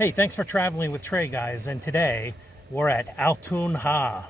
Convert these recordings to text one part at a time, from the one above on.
Hey, thanks for traveling with Trey, guys. And today we're at Altun Ha.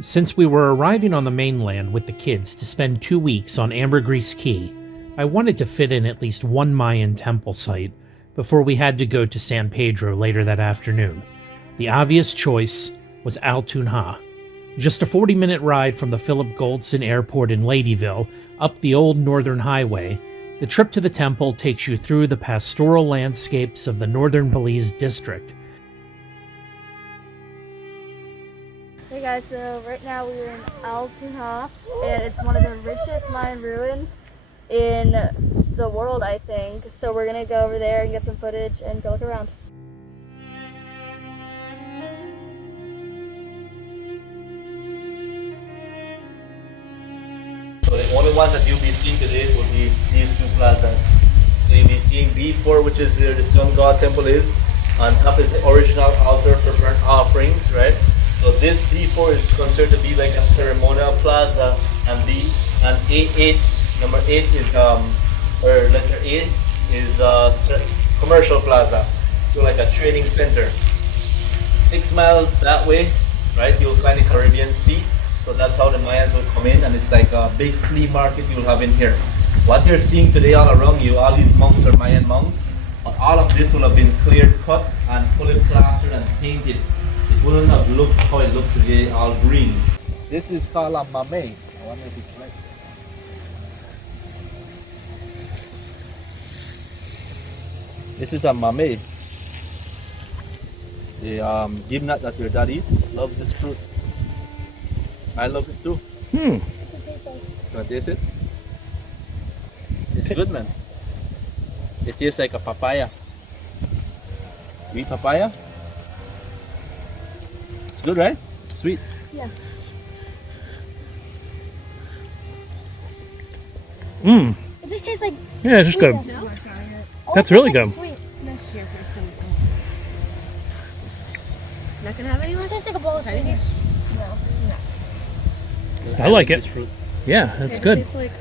Since we were arriving on the mainland with the kids to spend 2 weeks on Ambergris Key, I wanted to fit in at least one Mayan temple site before we had to go to San Pedro later that afternoon. The obvious choice was Altun Ha. Just a 40-minute ride from the Philip Goldson Airport in Ladyville up the old Northern Highway, the trip to the temple takes you through the pastoral landscapes of the northern Belize district. Hey guys, so right now we're in Altun Ha, and it's one of the richest Mayan ruins in the world, I think. So we're gonna go over there and get some footage and go look around. So the only ones that you'll be seeing today will be these two plazas. So you'll be seeing B4, which is where the sun god temple is. On top is the original altar for burnt offerings, right? So this B4 is considered to be like a ceremonial plaza, and A8, number 8 is or letter 8 is commercial plaza, so like a trading center. 6 miles that way, right? You'll find the Caribbean Sea. So that's how the Mayans will come in, and it's like a big flea market you'll have in here. What you're seeing today all around you, all these monks are Mayan monks. But all of this will have been cleared, cut, and fully plastered and painted. It wouldn't have looked how it looked today, all green. This is called a mame. I wonder if it's right. This is a mame. The gimnat that your dad eats. Loves this fruit. I love it too. Hmm. What is it? It's good, man. It tastes like a papaya. You eat papaya? It's good, right? Sweet. Yeah. Mmm. It just tastes like Yeah, it's just good. sweetness. That's it really tastes good. like sweet. Next year for some. Not gonna have any It more? tastes like a bowl of sweeties. No. I like it. This fruit. Yeah, it's It good. tastes like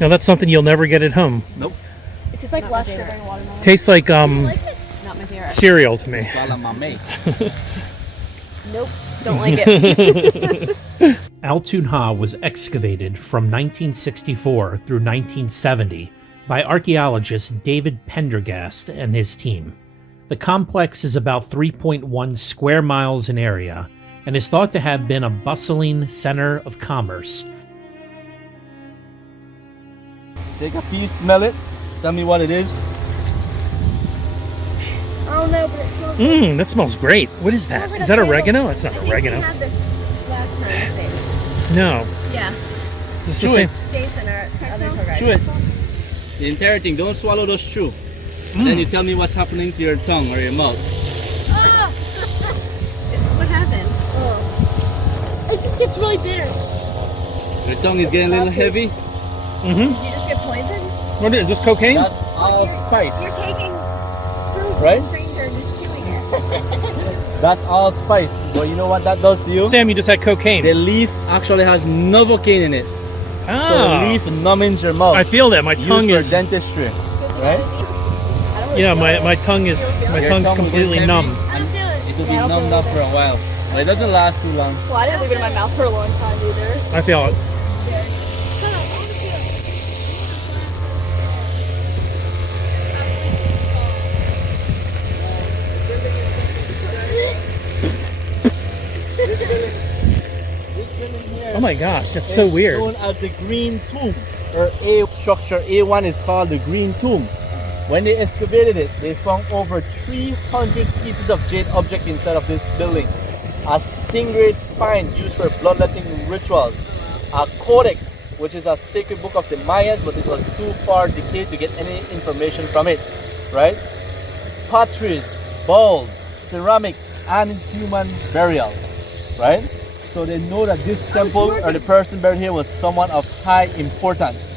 Now that's something you'll never get at home. Nope. It tastes like Not my less favorite. sugar and watermelon. Tastes like not my favorite. cereal to me. It's called a mame. Nope. Don't like it. Altun Ha was excavated from 1964 through 1970 by archaeologist David Pendergast and his team. The complex is about 3.1 square miles in area and is thought to have been a bustling center of commerce. Take a piece, smell it. Tell me what it is. I don't know, but it smells Mmm, that smells great. What is that? Smells like Is a that candle. oregano? That's not I think oregano. we had this last time, I think. No. Yeah. It's the Chew same. Jason, our other tour guide. Chew it. The entire thing. Don't swallow those chew. And then you tell me what's happening to your tongue or your mouth. What happened? It just gets really bitter. Your tongue is getting a little heavy. Mm-hmm. Did you just get poisoned? What is this, cocaine? That's all spice. You're taking fruit Right? from a stranger and just chewing it. That's all spice. But you know what that does to you? Sam, you just had cocaine. The leaf actually has novocaine in it. So the Ah, leaf numbs your mouth. I feel that. My tongue Used is... for dentistry, right? Yeah, my tongue is... My Your tongue's tongue will completely get numb. heavy, I don't feel it. It will Yeah, I be don't numbed feel up it for a while. But it doesn't last too long. Well, I didn't leave it in my mouth for a long time either. I feel it. Oh my gosh, that's so It's weird. known as the green tomb, or A structure. A1 is called the green tomb. When they excavated it, they found over 300 pieces of jade object inside of this building. A stingray spine used for bloodletting rituals. A codex, which is a sacred book of the Mayans, but it was too far decayed to get any information from it, right? Potteries, bowls, ceramics, and human burials, right? So they know that this temple or the person buried here was someone of high importance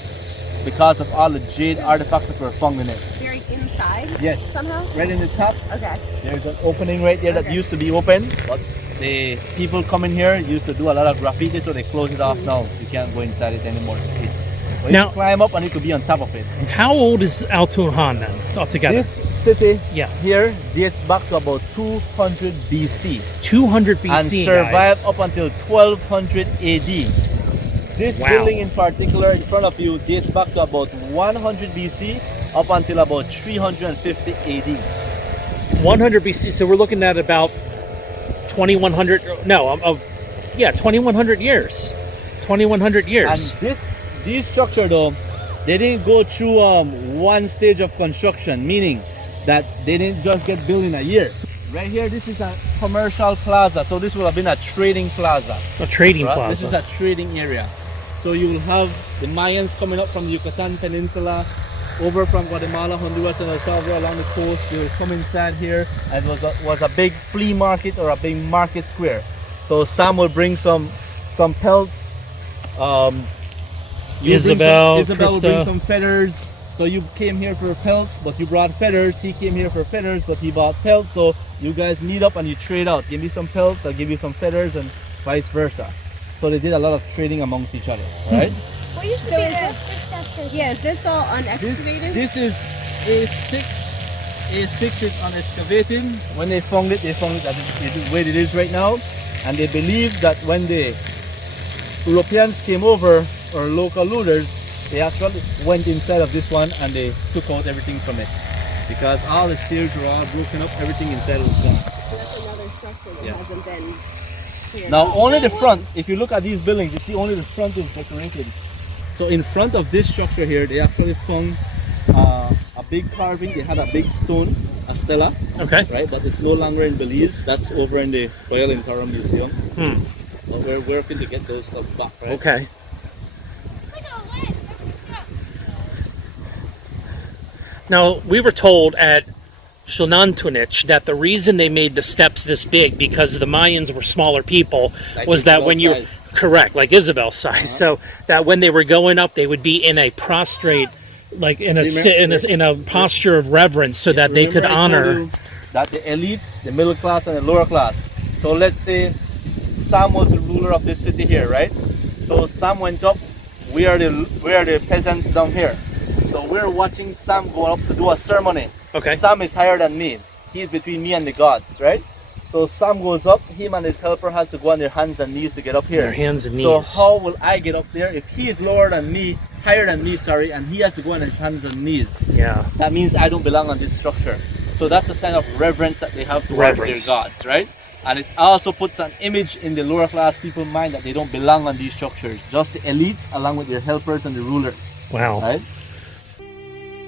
because of all the jade artifacts that were found in it. Very inside Yes. somehow? Right in the top, Okay. there's an opening right there that Okay. used to be open, but the people coming here used to do a lot of graffiti, so they close it off now. You can't go inside it anymore. But Now- you climb up and need to be on top of it. How old is Altun Ha then altogether? This city Yeah. here dates back to about 200 BC 200 and BC, survived guys. up until 1200 AD. This Wow. building in particular in front of you dates back to about 100 BC up until about 350 AD. 100 BC. So we're looking at about 2100. No, yeah, 2100 years. 2100 years. And this structure though, they didn't go through one stage of construction, meaning that they didn't just get built in a year. Right here, this is a commercial plaza, so this will have been a trading plaza. A trading Right? plaza. This is a trading area. So you will have the Mayans coming up from the Yucatan Peninsula, over from Guatemala, Honduras, and El Salvador along the coast. They will come inside here, and it was a big flea market or a big market square. So Sam will bring some pelts. Isabel, will bring Krista. some feathers. So you came here for pelts, but you brought feathers. He came here for feathers, but he bought pelts. So you guys meet up and you trade out. Give me some pelts, I'll give you some feathers, and vice versa. So they did a lot of trading amongst each other, right? So is this, yeah, is this all unexcavated? This is A6. A6 is unexcavated. When they found it as the way it is right now. And they believe that when the Europeans came over, or local looters, they actually went inside of this one and they took out everything from it. Because all the stairs were all broken up, everything inside was gone. So that's another structure that Yeah. hasn't been cleared Now out. only the front, if you look at these buildings, you see only the front is decorated. So in front of this structure here, they actually found a big carving. They had a big stone, a stela, Okay. right? But it's no longer in Belize. That's over in the Royal and Tara Museum. Hmm. But we're working to get those stuff back, right? Okay. Now, we were told at Xanantunich that the reason they made the steps this big, because the Mayans were smaller people, Like was that when you Isabel's size. correct, like Isabel's size, so that when they were going up, they would be in a prostrate, like in a in a posture of reverence, so that they could Remember I told honor. you that the elites, the middle class, and the lower class. So let's say Sam was the ruler of this city here, right? So Sam went up. We are the peasants down here. So we're watching Sam go up to do a ceremony. Okay. Sam is higher than me. He's between me and the gods, right? So Sam goes up. Him and his helper has to go on their hands and knees to get up here. Their hands and So knees. how will I get up there if he is lower than me, higher than me, sorry, and he has to go on his hands and knees? Yeah. That means I don't belong on this structure. So that's a sign of reverence that they have towards Reverence. their gods, right? And it also puts an image in the lower class people's mind that they don't belong on these structures. Just the elites along with their helpers and the rulers, Wow. right?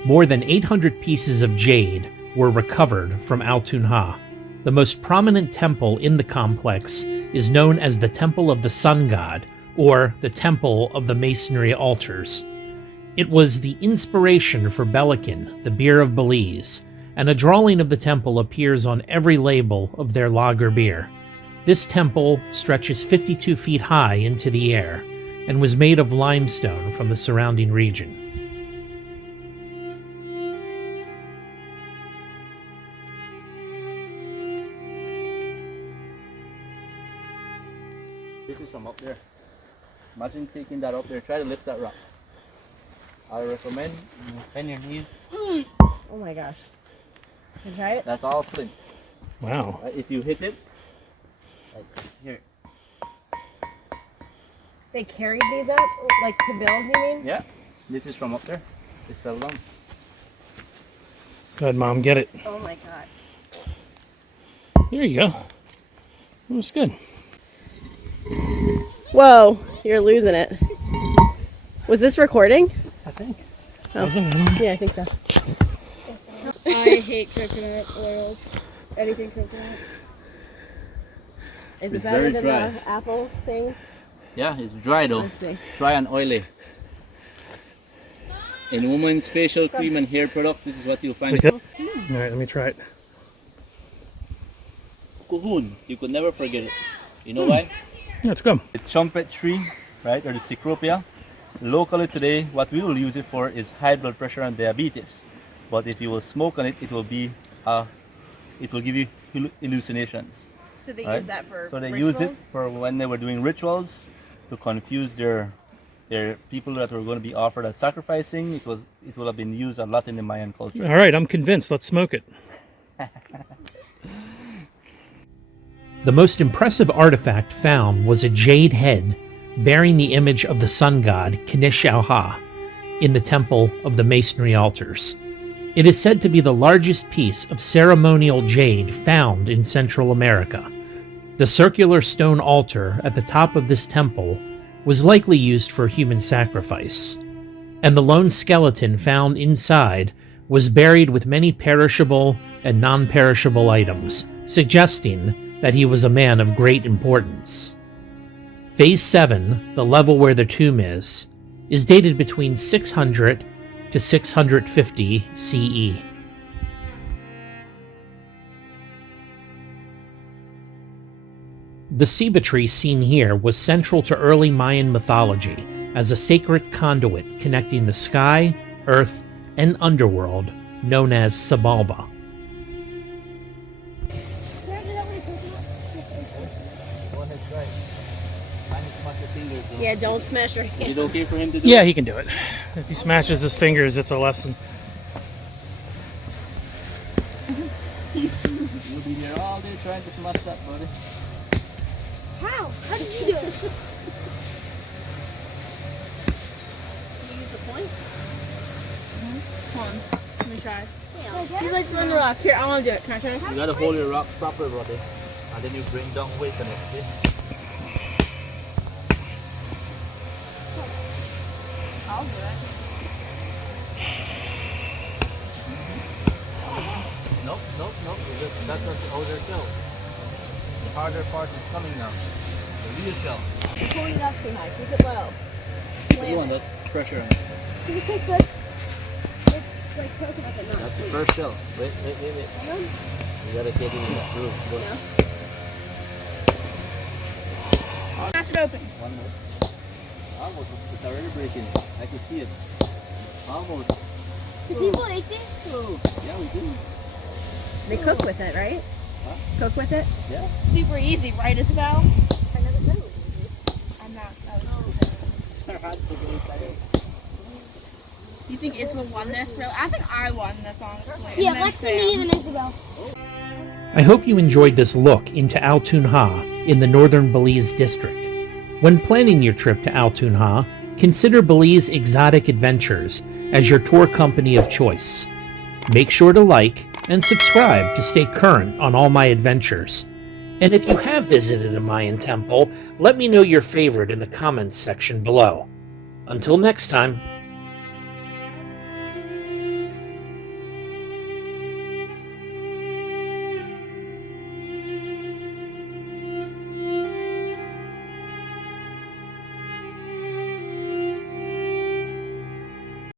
More than 800 pieces of jade were recovered from Altun Ha. The most prominent temple in the complex is known as the Temple of the Sun God, or the Temple of the Masonry Altars. It was the inspiration for Belican, the beer of Belize, and a drawing of the temple appears on every label of their lager beer. This temple stretches 52 feet high into the air and was made of limestone from the surrounding region. This is from up there. Imagine taking that up there. Try to lift that rock. I recommend you bend your knees. Oh my gosh. Can I try it? That's all flint. Wow. Right? If you hit it, like here. They carried these up, like to build, you mean? Yeah. This is from up there. This fell down. Go ahead, Mom, get it. Oh my god. There you go. That was good. Whoa, you're losing it. Was this recording? I think. Oh. Wasn't it? Yeah, I think so. I hate coconut oil. Anything coconut. Is It's it better very than dry. the apple thing? Yeah, it's dry though. Let's see. Dry and oily. In women's facial cream and hair products, this is what you'll find. Is it good? All right, let me try it. Kuhun, you could never forget it. You know why? Yeah, it's good. The trumpet tree, right, or the cecropia. Locally today, what we will use it for is high blood pressure and diabetes. but if you will smoke on it, it will give you hallucinations. So they Right? use that for So they rituals? use it for when they were doing rituals to confuse their people that were going to be offered as sacrificing. It will have been used a lot in the Mayan culture. All right, I'm convinced. Let's smoke it. The most impressive artifact found was a jade head bearing the image of the sun god Altun Ha in the temple of the masonry altars. It is said to be the largest piece of ceremonial jade found in Central America. The circular stone altar at the top of this temple was likely used for human sacrifice, and the lone skeleton found inside was buried with many perishable and non-perishable items, suggesting that he was a man of great importance. Phase 7, the level where the tomb is dated between 600 to 650 CE. The ceiba tree seen here was central to early Mayan mythology as a sacred conduit connecting the sky, earth, and underworld known as Sabalba. Yeah, don't smash your Is hand. it okay for him to do? Yeah, he can do it. If he smashes his fingers, it's a lesson. You'll be there all day trying to smash that, buddy. How? How did you do it? You use the point? Come on, let me try. Yeah. You like throwing the rock. Here, I want to do it. Can I try? You gotta hold your rock proper, brother, and then you bring down weight on it. See? I'll do it. Nope. That's not the outer shell. The harder part is coming now. The real shell. You're pulling it up too high. Keep it low. You want those pressure on it. It tastes like it's like coconut, but not That's the sweet. first shell. Wait. You gotta take it in that groove. Look. Smash it open. One more. Almost. It's already breaking. I can see it. Almost. Do people eat this? Yeah, we do. They cook with it, right? Huh? Cook with it? Yeah. Super easy, right, Isabel? I never said it was easy. I'm not. You think Isabel won this? Really? I think I won this, honestly. Yeah, And then Lexi, Sam. me, and Isabel. I hope you enjoyed this look into Altun Ha in the northern Belize district. When planning your trip to Altun Ha, consider Belize Exotic Adventures as your tour company of choice. Make sure to like and subscribe to stay current on all my adventures. And if you have visited a Mayan temple, let me know your favorite in the comments section below. Until next time.